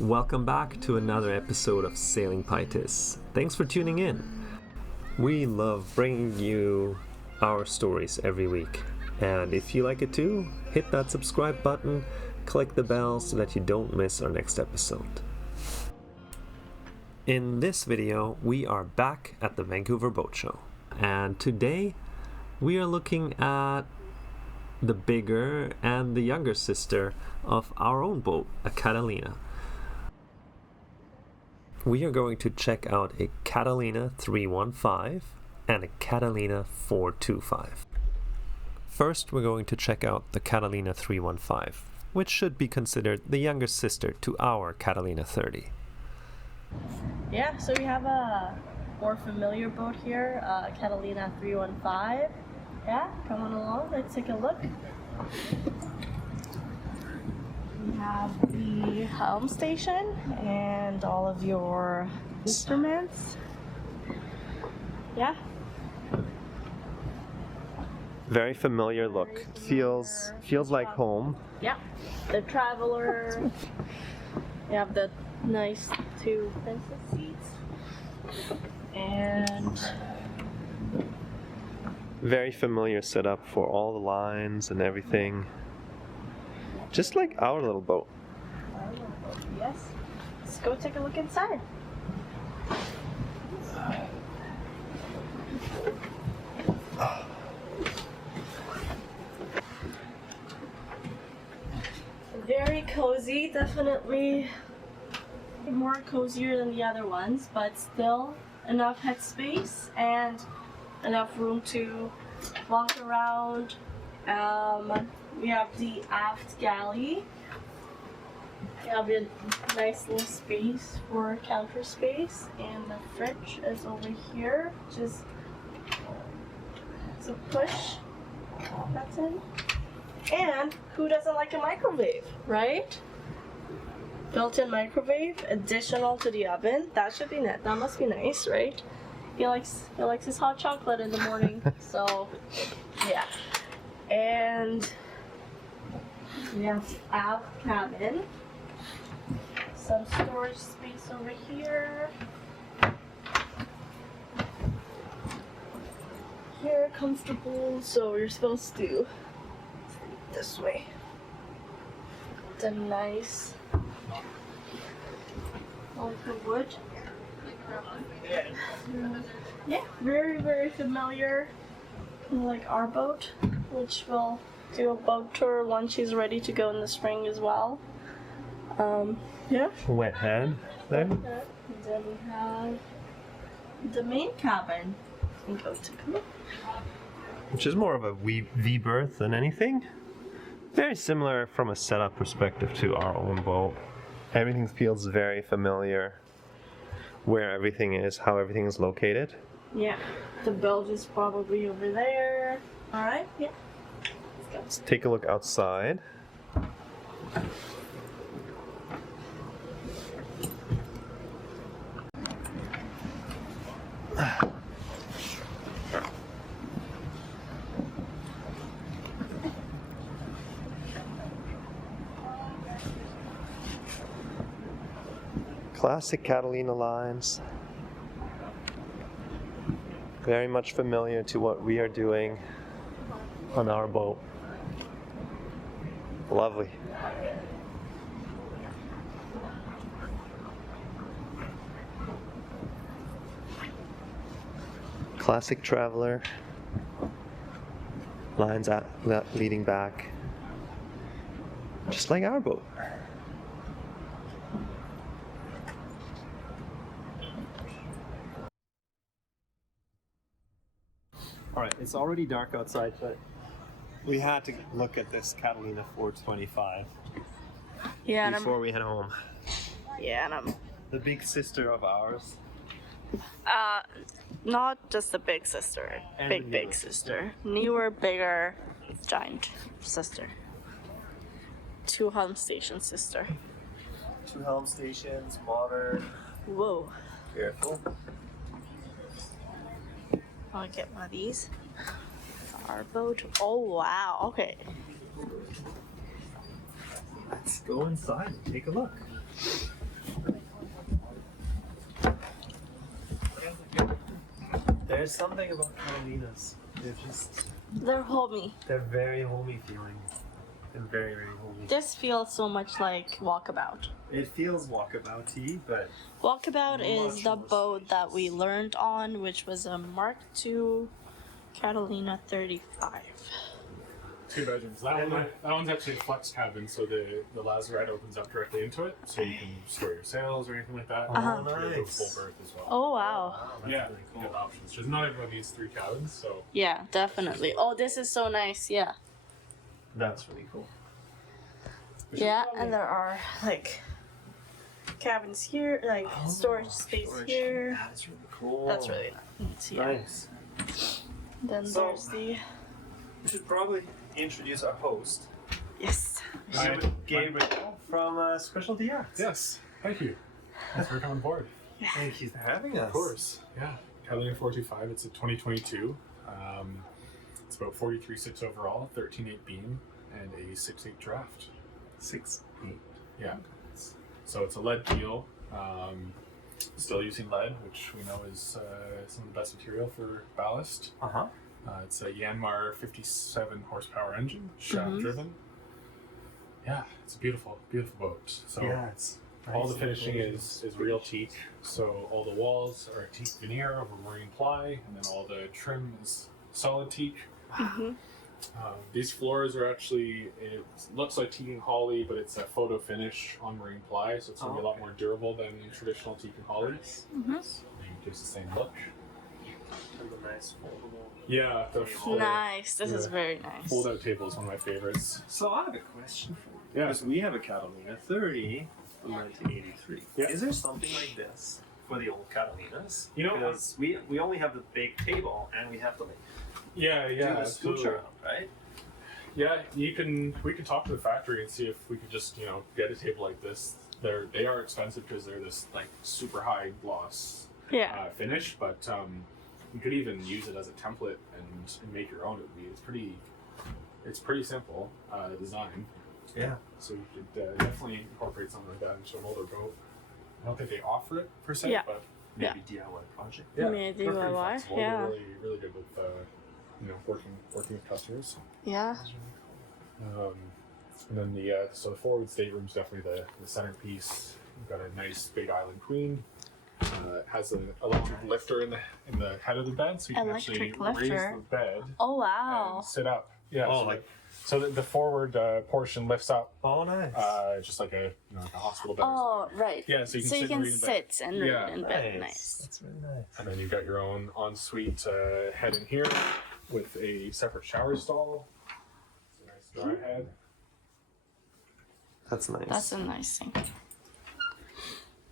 Welcome back to another episode of Sailing PYTISS. Thanks for tuning in. We love bringing you our stories every week. And if you like it too, hit that subscribe button, click the bell so that you don't miss our next episode. In this video, we are back at the Vancouver Boat Show. And today, we are looking at the bigger and the younger sister of our own boat, a Catalina. We are going to check out a Catalina 315 and a Catalina 425. First, we're going to check out the Catalina 315, which should be considered the younger sister to our Catalina 30. Yeah, so we have a more familiar boat here, Catalina 315. Yeah, come on along, let's take a look. We have the helm station and all of your instruments. Yeah. Very familiar look. Feels like home. Yeah. The traveler. You have the nice two princess seats. And very familiar setup for all the lines and everything. Just like our little boat. Yes. Let's go take a look inside. Very cozy, definitely more cozier than the other ones, but still enough headspace and enough room to walk around. We have the aft galley. We have a nice little space for counter space, and the fridge is over here, just a push button. And who doesn't like a microwave, right? Built-in microwave, additional to the oven. That should be that must be nice, right? He likes his hot chocolate in the morning, so yeah. And we have aft cabin, some storage space over here. Here, comfortable. So you're supposed to sleep this way. It's a nice, like the wood. Yeah, very, very familiar, like our boat, which we'll do a boat tour once she's ready to go in the spring as well. Yeah. Wet head there. And then we have the main cabin. And go to come. Which is more of a V berth than anything. Very similar from a setup perspective to our own boat. Everything feels very familiar. Where everything is, how everything is located. Yeah, the bilge is probably over there. Alright, yeah. Let's take a look outside. Classic Catalina lines. Very much familiar to what we are doing on our boat. Lovely. Classic traveler. Lines leading back. Just like our boat. Alright, it's already dark outside, but we had to look at this Catalina 425 before we head home. Yeah, and The big sister of ours. not just the big sister, And big sister. Newer, bigger, giant sister. 2 helm station sister. 2 helm stations, modern. Whoa. Careful. I'll get one of these. Our boat. Oh wow. Okay. Let's go inside and take a look. There's something about Catalinas. They're homey. They're very homey feeling. And very, very homey. This feels so much like Walkabout. It feels walkabout-y, but Walkabout is the more boat that we spacious. learned on, which was a Mark II Catalina 35. 2 bedrooms. That one's actually a flex cabin, so the lazarette opens up directly into it, so you can store your sails or anything like that. Uh-huh. You can go Nice. full berth as well. Oh wow. that's Yeah, really good cool. options. Just not everyone needs 3 cabins, so Yeah, definitely. Oh, this is so nice. Yeah. That's really cool. we should Yeah, probably- and there are like cabins here, like storage space here. That's really cool. That's really nice. Yeah. nice. Then So- there's the We should probably introduce our host, yes. Hi. Gabriel from Specialty Yachts. Yes, thank you. Thanks for coming aboard. Thank you for having us. Of course, yeah. Catalina 425, it's a 2022. It's about 43.6 overall, 13.8 beam, and a 6.8 draft. 6'8". Yeah. So it's a lead keel, still using lead, which we know is some of the best material for ballast. Uh-huh. It's a Yanmar 57 horsepower engine, shaft driven. Yeah, it's a beautiful, beautiful boat. So Yeah, it's all the nice finishing and is real teak. So all the walls are teak veneer over marine ply, and then all the trim is solid teak. These floors are actually, it looks like teak and holly, but it's a photo finish on marine ply, so it's going to be a lot more durable than traditional teak and holly. It gives the same look. And the nice foldable. Yeah, the Nice. This is very nice. fold-out table is one of my favorites. So I have a question for you. Yeah. Because we have a Catalina 30 from 1983. Yeah. Is there something like this for the old Catalinas? You know, because we only have the big table and we have to like Yeah, do yeah, the absolutely. scooch around, right? Yeah, we can talk to the factory and see if we could just get a table like this. They are expensive because they're this like super high gloss Yeah. finish, but you could even use it as a template and make your own. It's pretty simple design. Yeah. So you could definitely incorporate something like that into an older boat. I don't think they offer it per se, Yeah. but Maybe DIY project. yeah, Maybe they're pretty DIY, flexible. yeah. They're really, really good with working with customers. Yeah. And then the forward stateroom is definitely the centerpiece. We've got a nice big island queen. It has an electric lifter in the head of the bed, so you can actually Electric lifter? raise the bed Oh wow. and sit up. Yeah. Oh, so like- so the forward portion lifts up, Oh, nice. just like a like a hospital bed. Oh right. Yeah, so you can So sit you and can read in bed. sit and Yeah. read in bed. Nice. That's really nice. And then you've got your own ensuite head in here with a separate shower stall. It's a nice dry head. That's nice. That's a nice thing.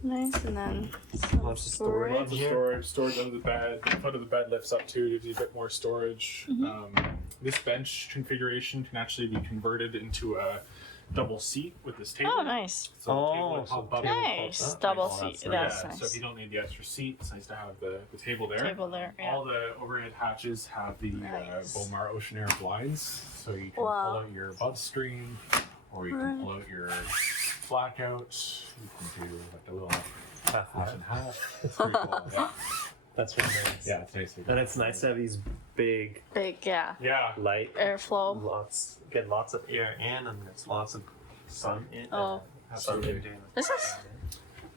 Nice, and then some Lots of storage. storage. Storage under the bed. The foot of the bed lifts up too, gives you a bit more storage. This bench configuration can actually be converted into a double seat with this table. Oh, nice. So the Oh, table would so pop up. Nice. up. Double Oh, seat. that's That's Yeah, nice. so if you don't need the extra seat, it's nice to have the table there. Table there. Yeah. All the overhead hatches have the Nice. Bomar Ocean Air blinds, so you can Wow. pull out your above screen, or you can pull out your blackout. You can do like a little half and half. It's pretty cool. Yeah, That's really nice. yeah, it's nice. And it's nice to have these big Big, yeah. Yeah, light Airflow. get lots of air in and there's lots of sun in. Oh. absolutely. This is.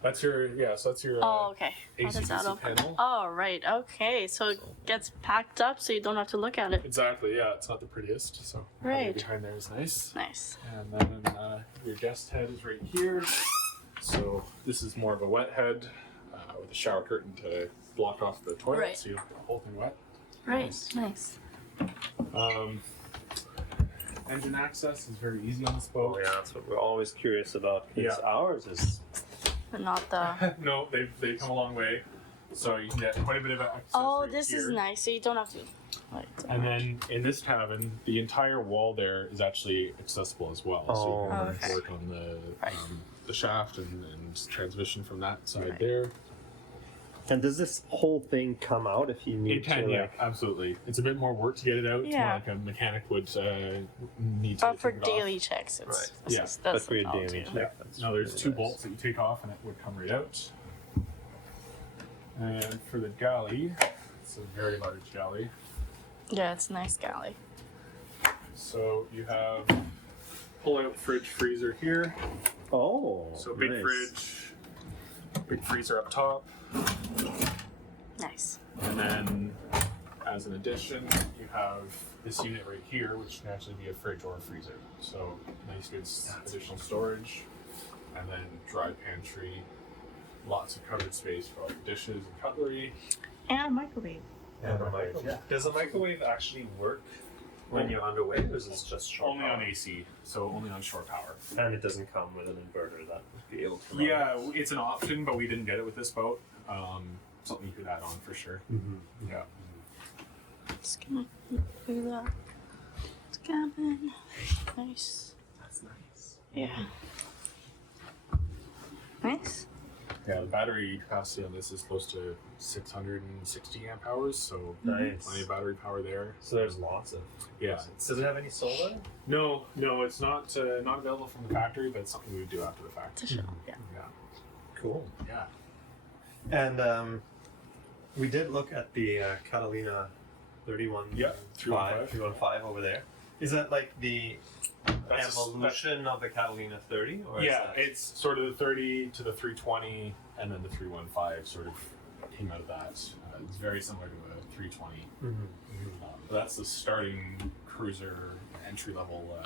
That's your So that's your Oh, okay. How does ACDC that open? panel. Oh, right. Okay. So it gets packed up, so you don't have to look at it. Exactly. Yeah, it's not the prettiest. So Right. behind there is nice. Nice. And then your guest head is right here. So this is more of a wet head with a shower curtain to block off the toilet, Right. so you don't get the whole thing wet. Right. Nice. Engine access is very easy on this boat. Oh yeah, that's what we're always curious about. Because Yeah. ours is But not the. No, they've come a long way, so you can get quite a bit of access. Oh, right this is here. nice. So you don't have to. Like, And then in this cabin, the entire wall there is actually accessible as well. So you can Oh, okay. work on the shaft and transmission from that side Right. there. And does this whole thing come out if you need It can, to yeah, like absolutely. It's a bit more work to get it out. It's more Yeah. like a mechanic would need to but for take it daily checks, it's. Right. This Yeah. is, but that's for your all daily too. off. check? That's No, there's really two nice. bolts that you take off and it would come right out. And for the galley, It's a very large galley. Yeah, it's a nice galley. So you have pull-out fridge freezer here. Oh, So big nice. fridge, big freezer up top, Nice. and then as an addition, you have this unit right here, which can actually be a fridge or a freezer. So nice, good additional storage, and then dry pantry. Lots of covered space for all your dishes and cutlery. And a microwave. And a microwave. Yeah. Does the microwave actually work when you're underway, or is it just short Only power? on AC, so only on shore power. And it doesn't come with an inverter that would be able to run. Yeah, it's an option, but we didn't get it with this boat. Something you could add on for sure. Mm-hmm. Yeah. Just gonna do that. Cabin. Nice. That's nice. Yeah. Nice. Yeah, the battery capacity on this is close to 660 amp hours, so Nice. plenty of battery power there. So there's lots of. Yeah. Does it have any solar? No, it's not available from the factory, but it's something we would do after the fact. To show. Yeah. Yeah. Cool. Yeah. And we did look at the Catalina 31. Yeah, 315. over there. Is that like the evolution of the Catalina 30? Or is Yeah, that... it's sort of the 30 to the 320, and then the 315 sort of came out of that. It's very similar to a 320. But that's the starting cruiser entry level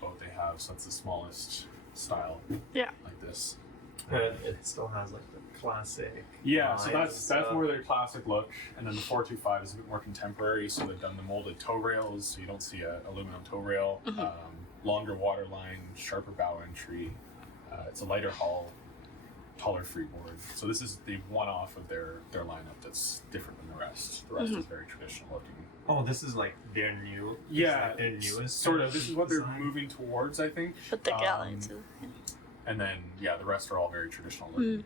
boat they have, so that's the smallest style. Yeah. Like this. And it still has like the classic. Yeah, so lines that's more their classic look, and then the 425 is a bit more contemporary. So they've done the molded tow rails, so you don't see a aluminum tow rail. Longer water line, sharper bow entry. It's a lighter hull, taller freeboard. So this is the one-off of their lineup that's different than the rest. The rest is very traditional looking. Oh, this is like their new. Yeah, like their newest. sort of. This is what they're design? moving towards, I think. But the galley too. And then the rest are all very traditional looking.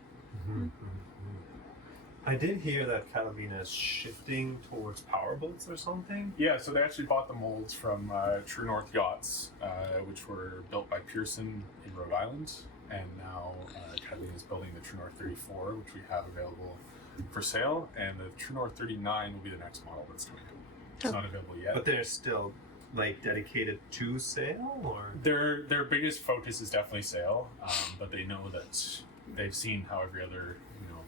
I did hear that Catalina is shifting towards powerboats or something. Yeah, so they actually bought the molds from True North Yachts, which were built by Pearson in Rhode Island, and now Catalina is building the True North 34, which we have available for sale, and the True North 39 will be the next model that's coming out. It's not available yet. But they're still like dedicated to sail, or Their biggest focus is definitely sail, but they know that they've seen how every other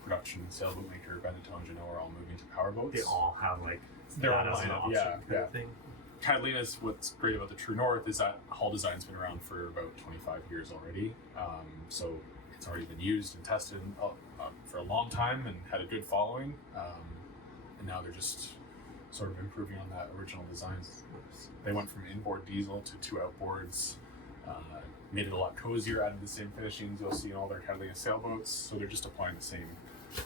production sailboat maker, Benetton and Genoa, are all moving to powerboats. they all have like Their that own as an lineup, option yeah, kind yeah. of thing. Catalina's, what's great about the True North is that hull design's been around for about 25 years already. So it's already been used and tested for a long time and had a good following. And now they're just sort of improving on that original design. They went from inboard diesel to 2 outboards, made it a lot cozier, added the same finishings you'll see in all their Catalina sailboats. So they're just applying the same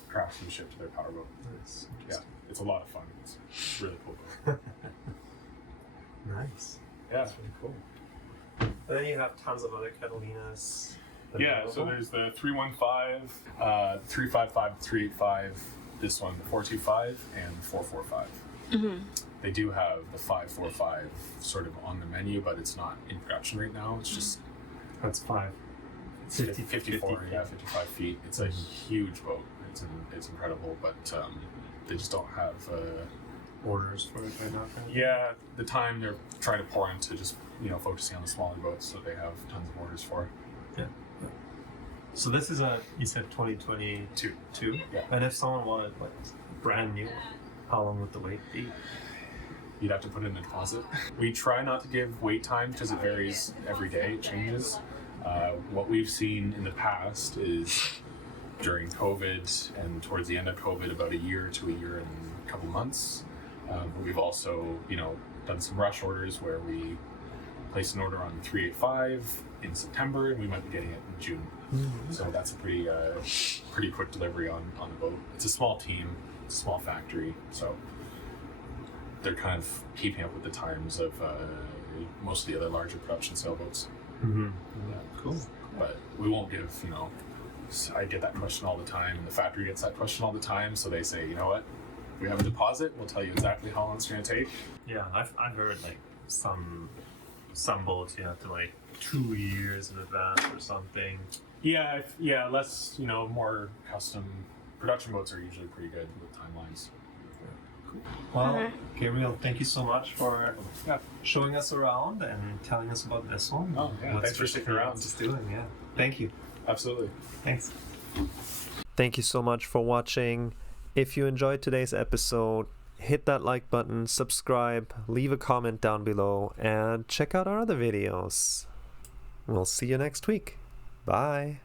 craftsmanship to their powerboat. Nice. Yeah, it's a lot of fun. It's a really cool boat. Nice. Yeah. That's really cool. And then you have tons of other Catalinas. Yeah, so there's the 315, 355, 385, this one, the 425, and the 445. They do have the 545 sort of on the menu, but it's not in production right now. It's just That's 5. 54, yeah, 55 feet. It's a huge boat. It's incredible, but they just don't have orders for it right now. yeah, the time they're trying to pour into just focusing on the smaller boats, so they have tons of orders for. Yeah. So this is you said 2022. Yeah. And if someone wanted like brand new, how long would the wait be? You'd have to put in a deposit. We try not to give wait time because it varies every day, it changes. What we've seen in the past is during COVID and towards the end of COVID, about a year to a year and a couple months. But we've also, done some rush orders where we place an order on 385 in September and we might be getting it in June. So that's a pretty quick delivery on the boat. It's a small team, it's a small factory, so they're kind of keeping up with the times of most of the other larger production sailboats. Yeah. Cool. But we won't give, I get that question all the time, and the factory gets that question all the time, so they say, you know what, we have a deposit, we'll tell you exactly how long it's going to take. Yeah, I've heard like some boats you have to like 2 years in advance or something. Yeah, less, more custom production boats are usually pretty good with timelines. Well, Okay. Gabriel, thank you so much for Yeah. showing us around and telling us about this one. Oh, yeah. What Thanks for sticking around. Just doing, yeah. Thank you. Absolutely. Thanks. Thank you so much for watching. If you enjoyed today's episode, hit that like button, subscribe, leave a comment down below, and check out our other videos. We'll see you next week. Bye.